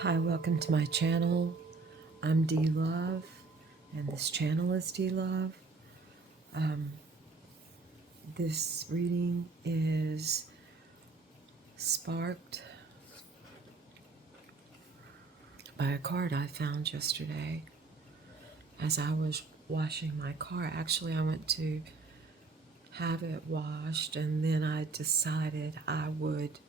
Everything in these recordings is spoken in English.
Hi, welcome to my channel. I'm D Love, and this channel is D Love. This reading is sparked by a card I found yesterday as I was washing my car. Actually, I went to have it washed, and then I decided I would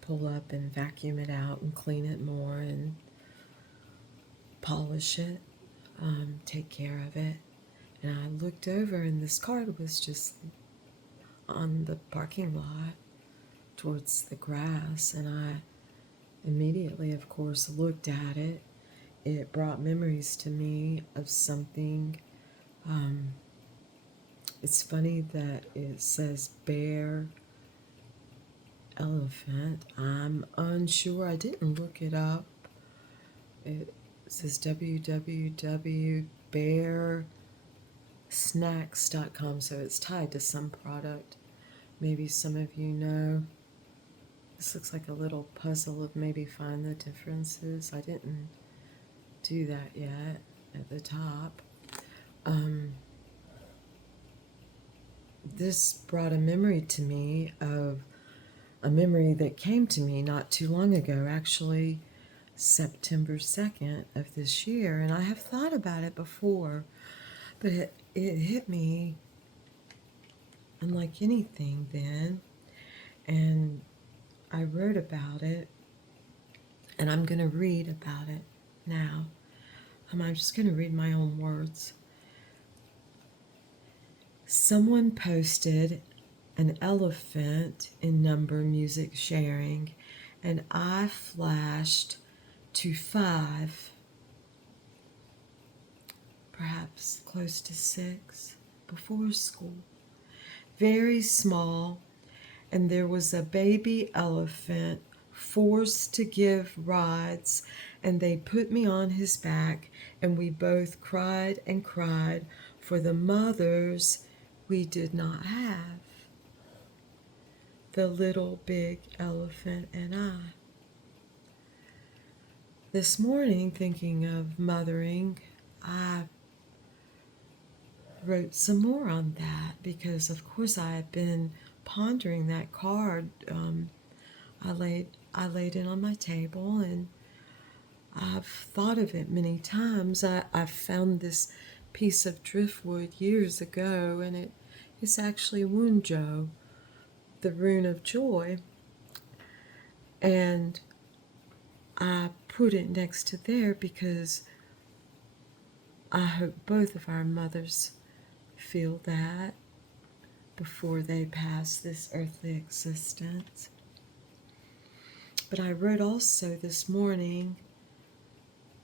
pull up and vacuum it out and clean it more and polish it, take care of it. And I looked over, and this card was just on the parking lot towards the grass, and I immediately, of course, looked at it. It brought memories to me of something. It's funny that it says bear, elephant. I'm unsure. I didn't look it up. It says www.bearsnacks.com, so it's tied to some product. Maybe some of you know. This looks like a little puzzle of maybe find the differences. I didn't do that yet at the top. This brought a memory to me of a memory that came to me not too long ago, actually September 2nd of this year. And I have thought about it before, but it hit me unlike anything then. And I wrote about it, and I'm going to read about it now. I'm just going to read my own words. Someone posted an elephant in number music sharing, and I flashed to 5, perhaps close to 6, before school. Very small, and there was a baby elephant forced to give rides, and they put me on his back, and we both cried and cried for the mothers we did not have. The little big elephant and I. This morning, thinking of mothering, I wrote some more on that because, of course, I have been pondering that card. I laid it on my table, and I've thought of it many times. I found this piece of driftwood years ago, and it's actually Wunjo, the rune of joy. And I put it next to there because I hope both of our mothers feel that before they pass this earthly existence. But I wrote also this morning,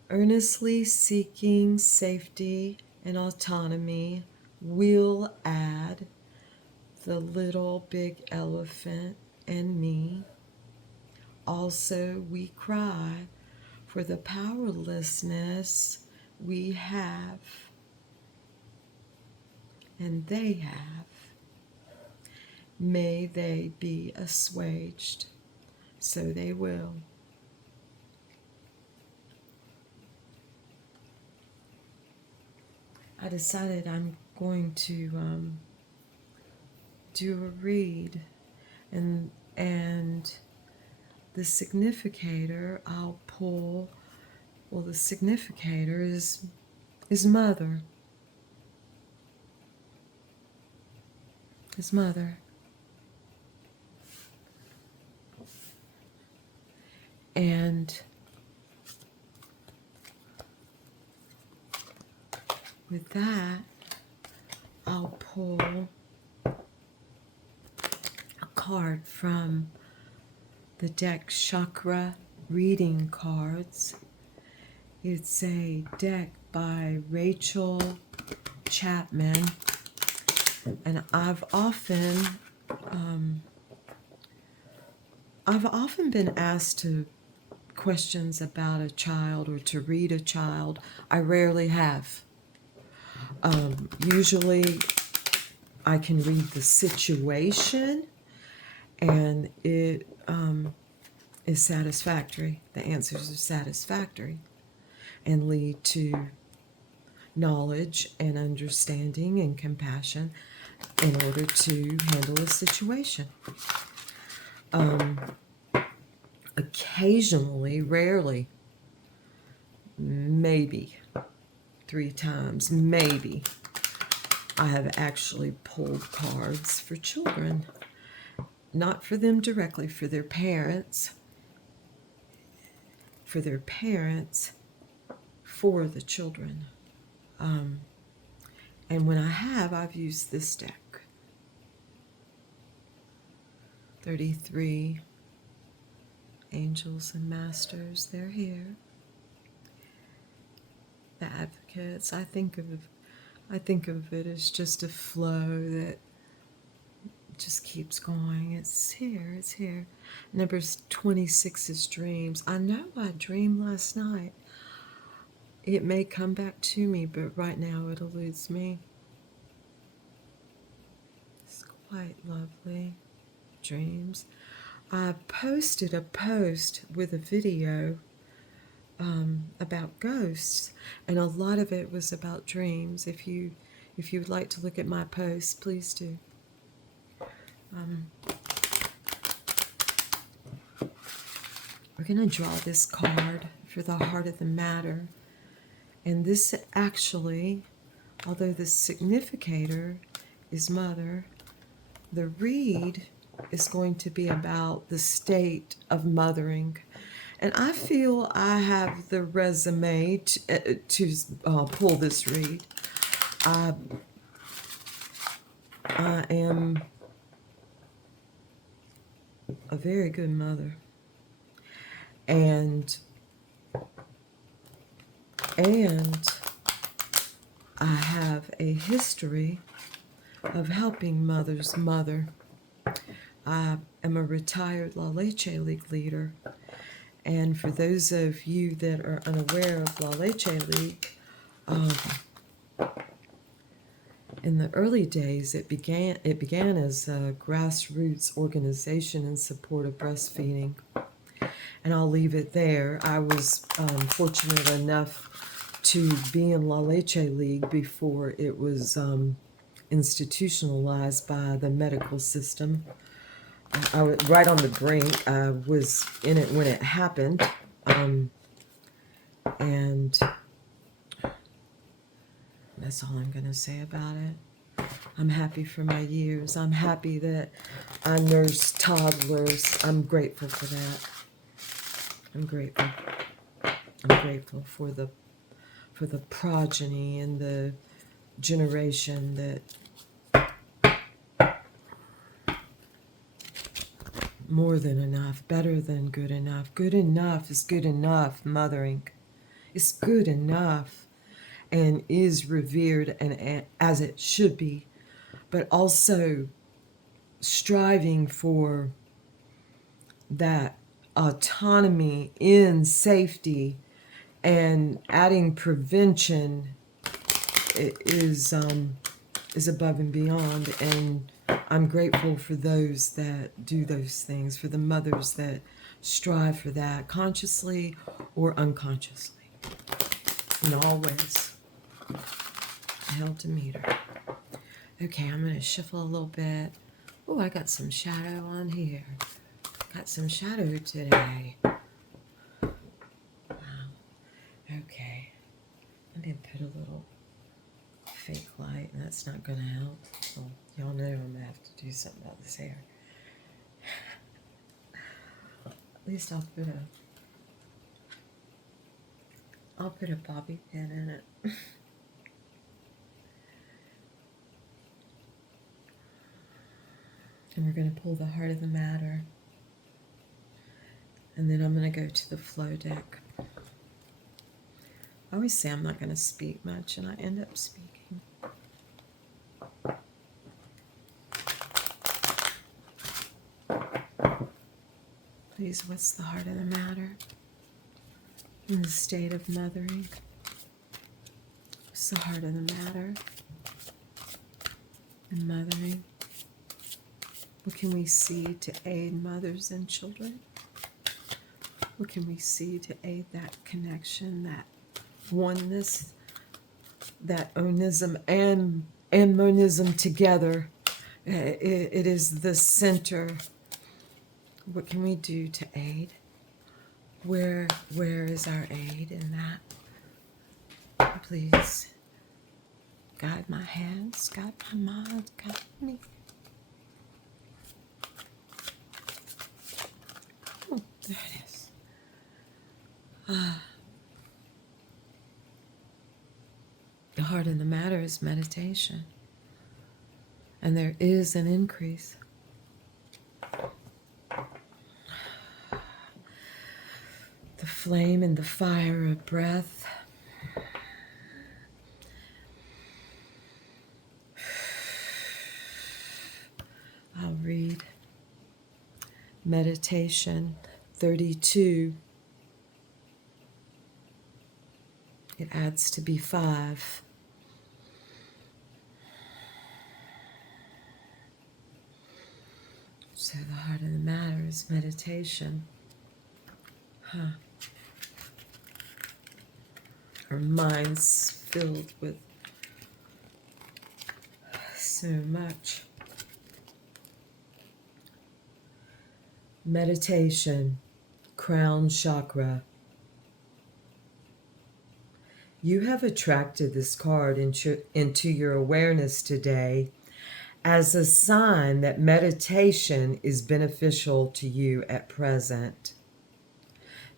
earnestly seeking safety and autonomy will add the little big elephant and me. Also, we cry for the powerlessness we have and they have. May they be assuaged, so they will. I decided I'm going to do a read, and the significator I'll pull. Well, the significator is mother. His mother. And with that, I'll pull a card from the deck Chakra Reading Cards. It's a deck by Rachel Chapman, and I've often been asked to questions about a child or to read a child. I rarely have. Usually I can read the situation, and is satisfactory. The answers are satisfactory and lead to knowledge and understanding and compassion in order to handle a situation. Occasionally, rarely, maybe 3 times, maybe, I have actually pulled cards for children. Not for them directly, for their parents. For their parents, for the children. And when I have, I've used this deck. 33 angels and masters, they're here. The advocates, I think of it as just a flow that just keeps going. It's here, it's here. Number 26 is dreams. I know I dreamed last night. It may come back to me, but right now it eludes me. It's quite lovely. Dreams. I posted a post with a video about ghosts, and a lot of it was about dreams. If you would like to look at my post, please do. We're going to draw this card for the heart of the matter. And this actually, although the significator is mother, the read is going to be about the state of mothering. And I feel I have the resume to pull this read. I am a very good mother. And I have a history of helping mothers mother. I am a retired La Leche League leader. And for those of you that are unaware of La Leche League, in the early days, it began as a grassroots organization in support of breastfeeding. And I'll leave it there. I was fortunate enough to be in La Leche League before it was institutionalized by the medical system. I was right on the brink. I was in it when it happened. And that's all I'm going to say about it. I'm happy for my years. I'm happy that I nursed toddlers. I'm grateful for that. I'm grateful. I'm grateful for the progeny and the generation that more than enough, better than good enough. Good enough is good enough. Mothering is good enough and is revered and as it should be, but also striving for that autonomy in safety and adding prevention is above and beyond. And I'm grateful for those that do those things, for the mothers that strive for that consciously or unconsciously, in all ways. Held to meet her. Okay, I'm going to shuffle a little bit. Oh, I got some shadow on here. Got some shadow today. Wow. Okay. Let me put a little fake light, and that's not going to help. Well, y'all know I'm going to have to do something about this hair. At least I'll put a bobby pin in it. And we're going to pull the heart of the matter. And then I'm going to go to the flow deck. I always say I'm not going to speak much, and I end up speaking. Please, what's the heart of the matter? In the state of mothering. What's the heart of the matter? In mothering. What can we see to aid mothers and children? What can we see to aid that connection, that oneness, that onism and monism together? It is the center. What can we do to aid? Where is our aid in that? Please guide my hands, guide my mind, guide me. Oh, there it is. The heart of the matter is meditation. And there is an increase. The flame and the fire of breath. I'll read Meditation 32. It adds to be 5. So the heart of the matter is meditation. Our minds filled with so much. Meditation, crown chakra. You have attracted this card into your awareness today as a sign that meditation is beneficial to you at present.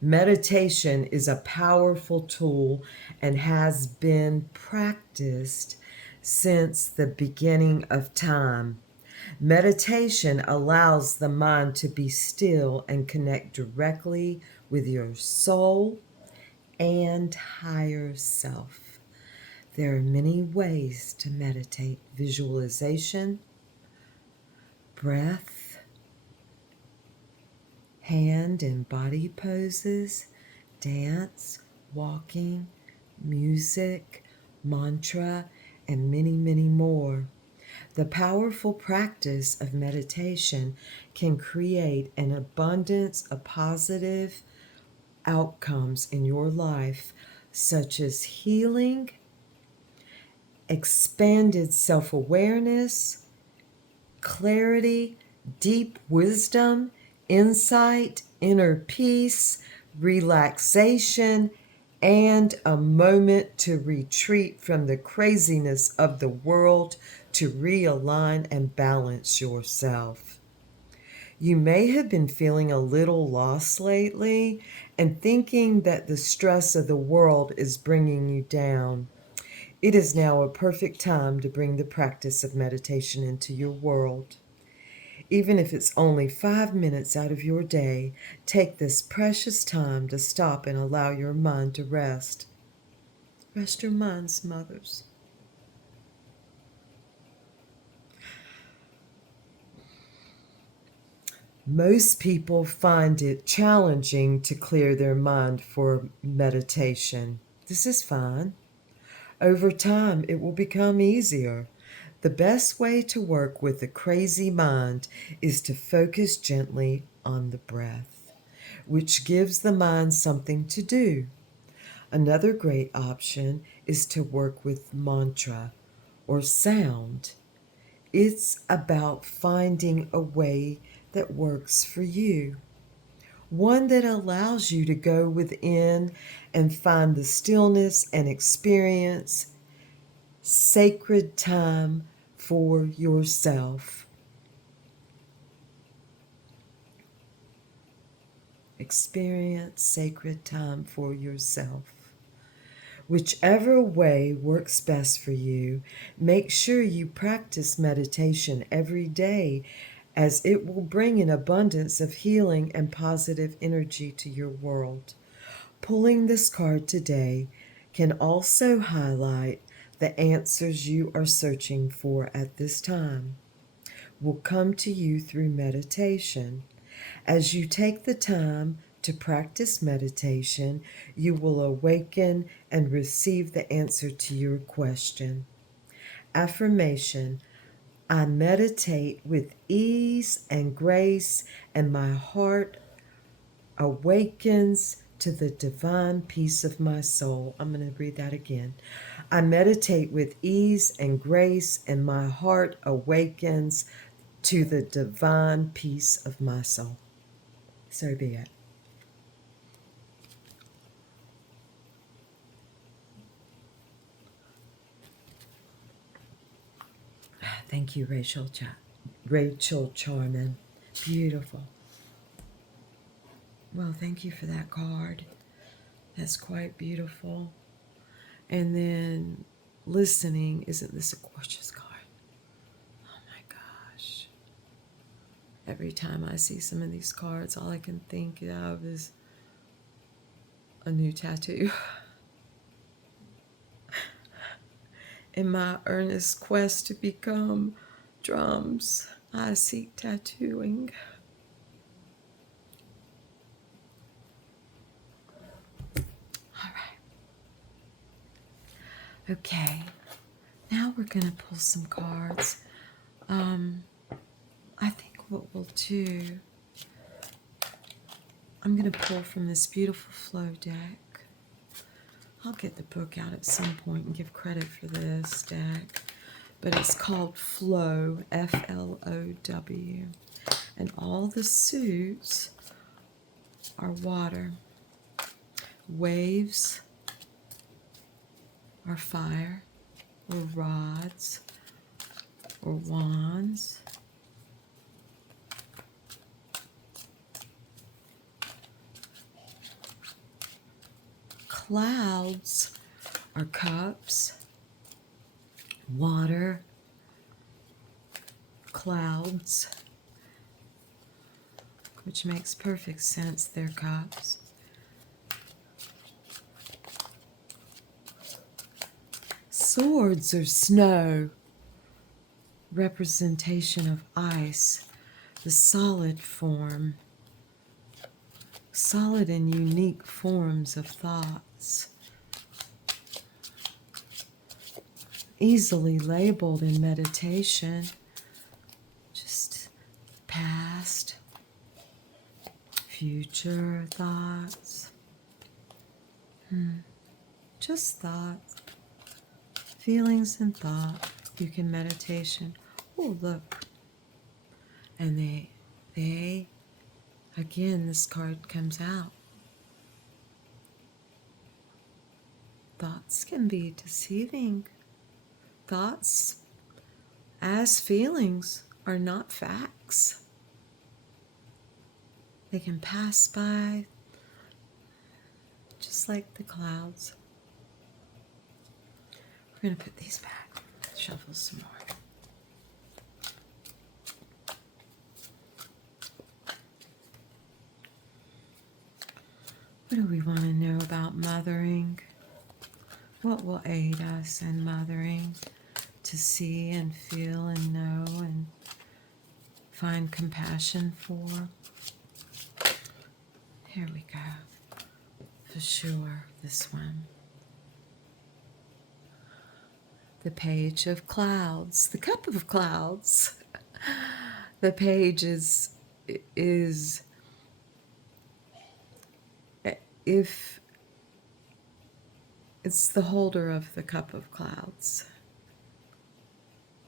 Meditation is a powerful tool and has been practiced since the beginning of time. Meditation allows the mind to be still and connect directly with your soul and higher self. There are many ways to meditate: visualization, breath, hand and body poses, dance, walking, music, mantra, and many, many more. The powerful practice of meditation can create an abundance of positive outcomes in your life, such as healing, expanded self-awareness, clarity, deep wisdom, insight, inner peace, relaxation, and a moment to retreat from the craziness of the world to realign and balance yourself. You may have been feeling a little lost lately and thinking that the stress of the world is bringing you down. It is now a perfect time to bring the practice of meditation into your world. Even if it's only 5 minutes out of your day, take this precious time to stop and allow your mind to rest. Rest your minds, mothers. Most people find it challenging to clear their mind for meditation. This is fine. Over time, it will become easier. The best way to work with a crazy mind is to focus gently on the breath, which gives the mind something to do. Another great option is to work with mantra or sound. It's about finding a way that works for you, one that allows you to go within and find the stillness and experience sacred time for yourself. Experience sacred time for yourself. Whichever way works best for you, make sure you practice meditation every day, as it will bring an abundance of healing and positive energy to your world. Pulling this card today can also highlight the answers you are searching for at this time will come to you through meditation. As you take the time to practice meditation, you will awaken and receive the answer to your question. Affirmation: I meditate with ease and grace, and my heart awakens to the divine peace of my soul. I'm going to read that again. I meditate with ease and grace, and my heart awakens to the divine peace of my soul. So be it. Thank you, Rachel Charman. Beautiful. Well, thank you for that card. That's quite beautiful. And then listening, isn't this a gorgeous card? Oh my gosh. Every time I see some of these cards, all I can think of is a new tattoo. In my earnest quest to become drums, I seek tattooing. All right. Okay. Now we're going to pull some cards. I think what we'll do, I'm going to pull from this beautiful flow deck. I'll get the book out at some point and give credit for this deck. But it's called Flow, Flow. And all the suits are water. Waves are fire, or rods, or wands. Clouds are cups. Water, clouds, which makes perfect sense, they're cups. Swords are snow, representation of ice, the solid form, solid and unique forms of thoughts, easily labeled in meditation, just past, future thoughts, just thoughts, feelings and thought. You can meditation. Oh, look. And they, again, this card comes out. Thoughts can be deceiving. Thoughts as feelings are not facts. They can pass by just like the clouds. We're going to put these back, shuffle some more. What do we want to know about mothering? What will aid us in mothering? To see and feel and know and find compassion for. Here we go. For sure, this one. The page of clouds, the cup of clouds. The page is if it's the holder of the cup of clouds.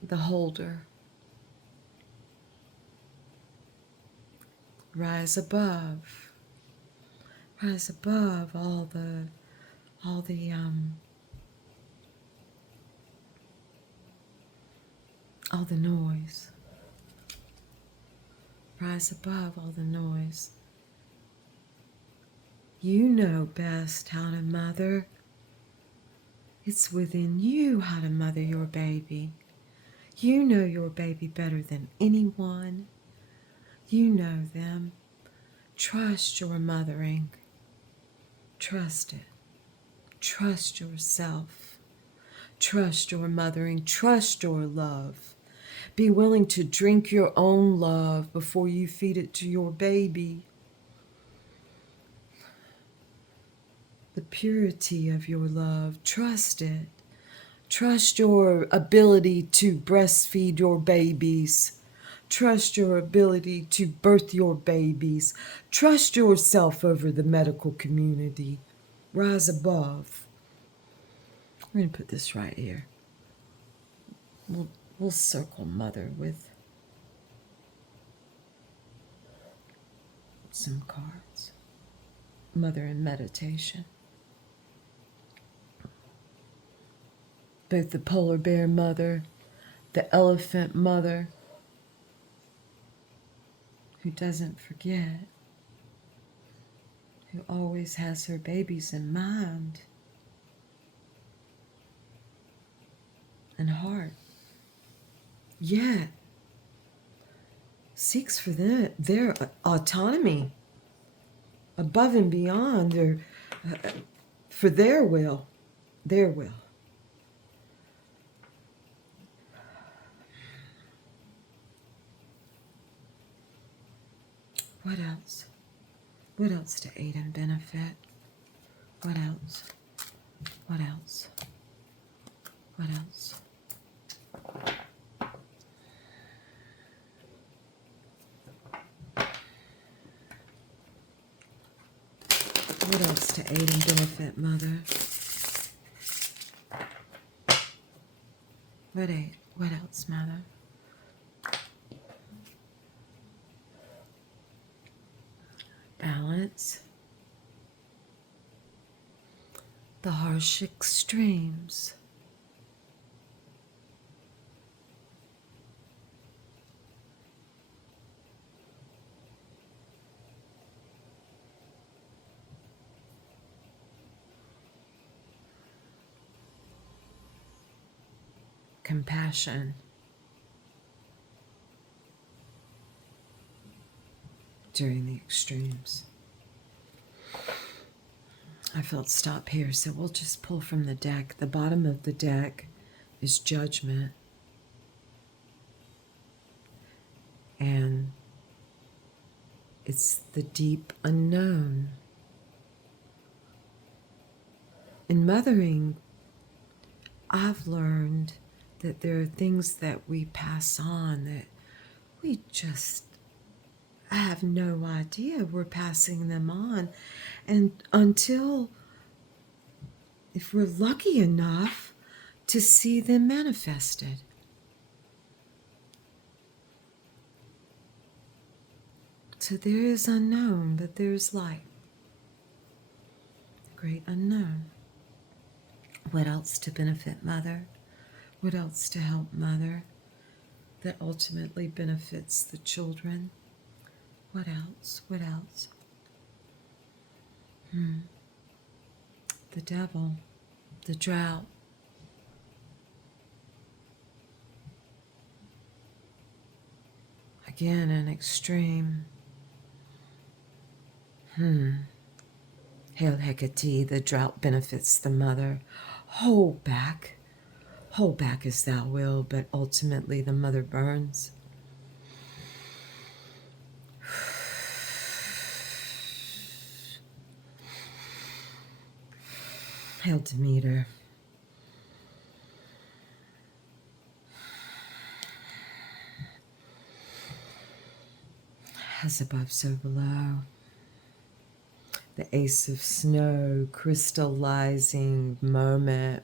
The holder. Rise above all the noise. Rise above all the noise. You know best how to mother. It's within you how to mother your baby. You know your baby better than anyone. You know them. Trust your mothering. Trust it. Trust yourself. Trust your mothering. Trust your love. Be willing to drink your own love before you feed it to your baby. The purity of your love. Trust it. Trust your ability to breastfeed your babies. Trust your ability to birth your babies. Trust yourself over the medical community. Rise above. We're going to put this right here. We'll circle mother with some cards. Mother in meditation. Both the polar bear mother, the elephant mother, who doesn't forget, who always has her babies in mind and heart, yet seeks for their autonomy above and beyond for their will. What else? What else to aid and benefit? What else? What else? What else? What else to aid and benefit, Mother? What else, Mother? Balance. The harsh extremes. Compassion. During the extremes. I felt stop here, so we'll just pull from the deck. The bottom of the deck is judgment. And it's the deep unknown. In mothering, I've learned that there are things that we pass on that we just have no idea we're passing them on. And until, if we're lucky enough to see them manifested. So there is unknown, but there is light. The great unknown. What else to benefit Mother? What else to help Mother that ultimately benefits the children? What else? What else? The devil, the drought. Again, an extreme. Hail Hecate, the drought benefits the mother. Hold back as thou will, but ultimately the mother burns. Hail Demeter. As above, so below. The Ace of Snow, crystallizing moment.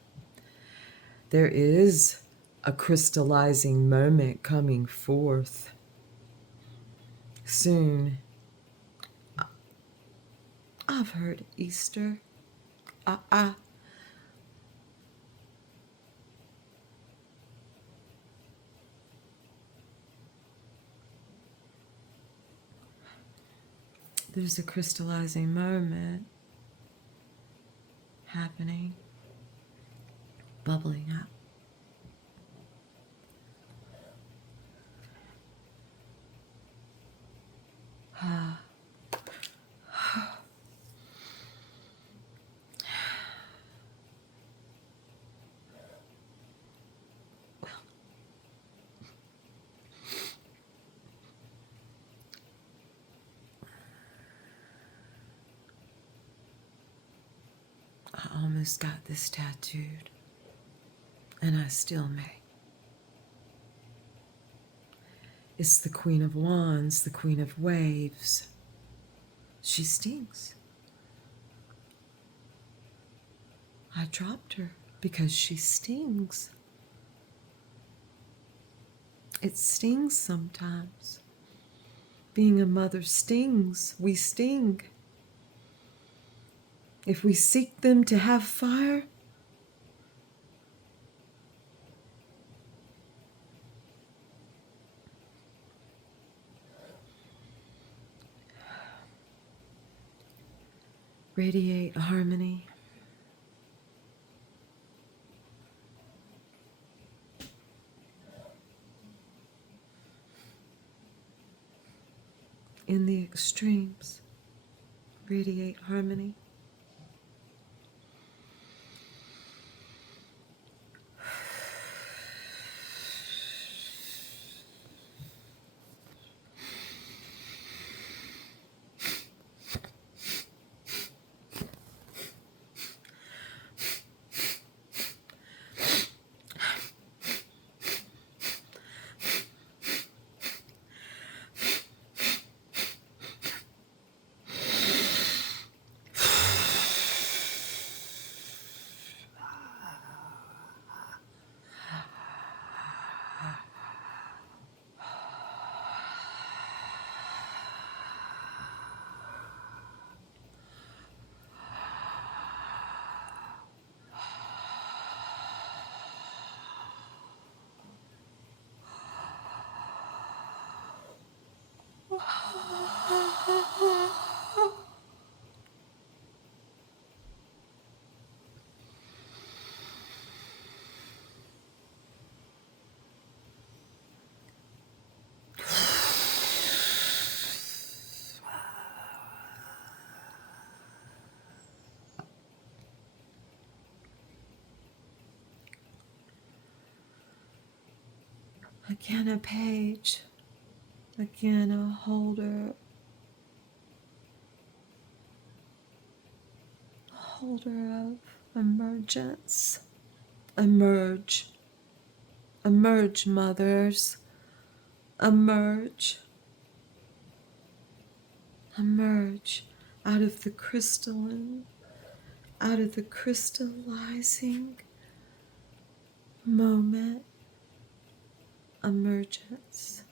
There is a crystallizing moment coming forth soon. I've heard Easter. There's a crystallizing moment happening, bubbling up. I almost got this tattooed, and I still may. It's the Queen of Wands, the Queen of Waves. She stings. I dropped her because she stings. It stings sometimes. Being a mother stings. We sting. If we seek them to have fire, radiate harmony. In the extremes, radiate harmony. Again, a page. Again, a holder. A holder of emergence. Emerge. Emerge, mothers. Emerge. Emerge out of the crystalline, out of the crystallizing moment. Emergence.